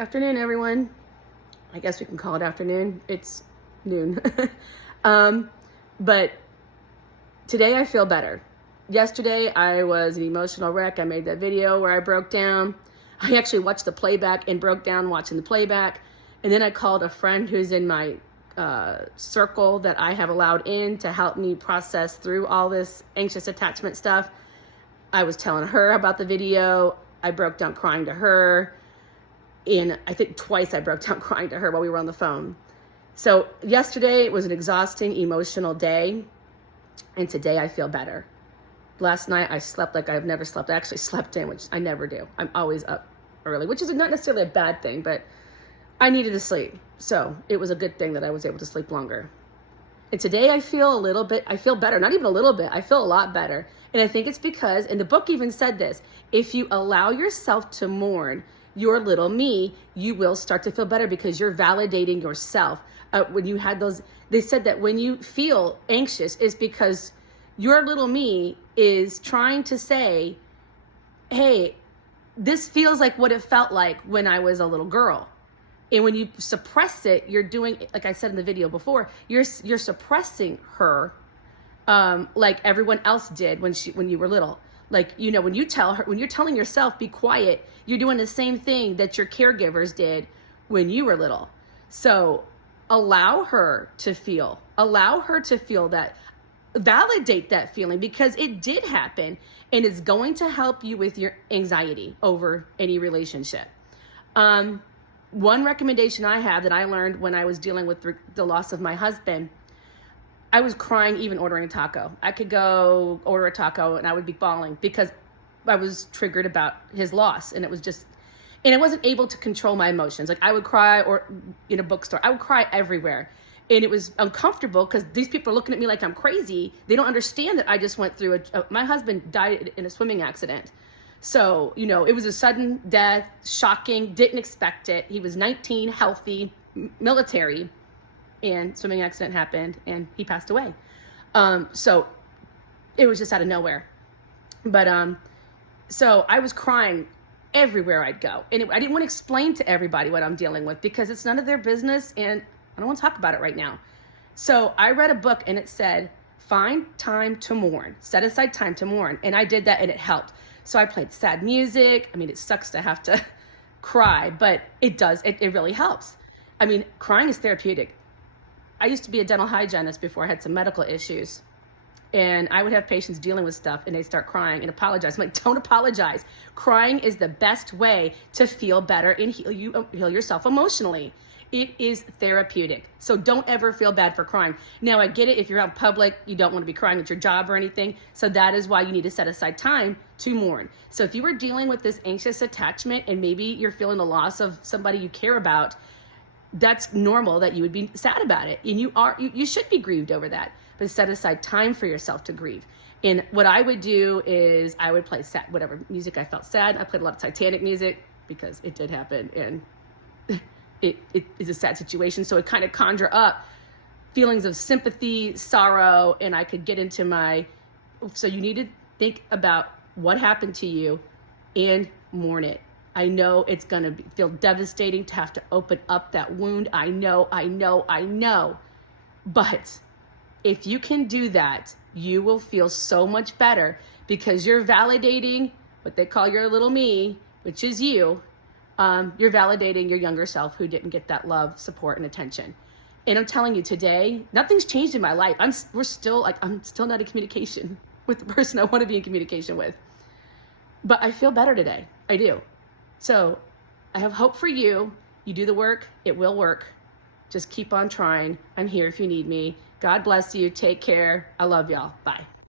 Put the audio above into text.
Afternoon, everyone. I guess we can call it afternoon. It's noon. um, but today I feel better. Yesterday I was an emotional wreck. I made that video where I broke down. I actually watched the playback and broke down watching the playback. And then I called a friend who's in my circle that I have allowed in to help me process through all this anxious attachment stuff. I was telling her about the video. I broke down crying to her. And I think twice I broke down crying to her while we were on the phone. So yesterday was an exhausting, emotional day. And today I feel better. Last night I slept like I've never slept. I actually slept in, which I never do. I'm always up early, which is not necessarily a bad thing, but I needed to sleep. So it was a good thing that I was able to sleep longer. And today I feel better, not even a little bit, I feel a lot better. And I think it's because, and the book even said this, if you allow yourself to mourn your little me, you will start to feel better because you're validating yourself. When you had those, they said that when you feel anxious is because your little me is trying to say, hey, this feels like what it felt like when I was a little girl. And when you suppress it, you're doing, like I said in the video before, you're suppressing her like everyone else did when you were little. Like, you know, when you tell her, when you're telling yourself, be quiet, you're doing the same thing that your caregivers did when you were little. So allow her to feel that, validate that feeling because it did happen and it's going to help you with your anxiety over any relationship. One recommendation I have that I learned when I was dealing with the loss of my husband, I was crying even ordering a taco. I could go order a taco and I would be bawling because I was triggered about his loss. And it was just, and I wasn't able to control my emotions. Like I would cry or in a bookstore, I would cry everywhere. And it was uncomfortable because these people are looking at me like I'm crazy. They don't understand that I just went through my husband died in a swimming accident. So, you know, it was a sudden death, shocking, didn't expect it. He was 19, healthy, military. And swimming accident happened and he passed away. So it was just out of nowhere. But so I was crying everywhere I'd go. And I didn't want to explain to everybody what I'm dealing with because it's none of their business and I don't want to talk about it right now. So I read a book and it said, find time to mourn, set aside time to mourn. And I did that and it helped. So I played sad music. I mean, it sucks to have to cry, but it does, it really helps. I mean, crying is therapeutic. I used to be a dental hygienist before I had some medical issues. And I would have patients dealing with stuff and they start crying and apologize. I'm like, don't apologize. Crying is the best way to feel better and heal yourself emotionally. It is therapeutic. So don't ever feel bad for crying. Now I get it, if you're out in public, you don't want to be crying at your job or anything. So that is why you need to set aside time to mourn. So if you were dealing with this anxious attachment and maybe you're feeling the loss of somebody you care about, that's normal that you would be sad about it. And you should be grieved over that, but set aside time for yourself to grieve. And what I would do is I would play sad, whatever music I felt sad. I played a lot of Titanic music because it did happen and it is a sad situation. So it kind of conjure up feelings of sympathy, sorrow, and I could get into so you need to think about what happened to you and mourn it. I know it's going to feel devastating to have to open up that wound. I know. But if you can do that, you will feel so much better because you're validating what they call your little me, which is you. You're validating your younger self who didn't get that love, support, and attention. And I'm telling you today, nothing's changed in my life. I'm still not in communication with the person I want to be in communication with. But I feel better today. I do. So I have hope for you. You do the work, it will work. Just keep on trying. I'm here if you need me. God bless you. Take care. I love y'all. Bye.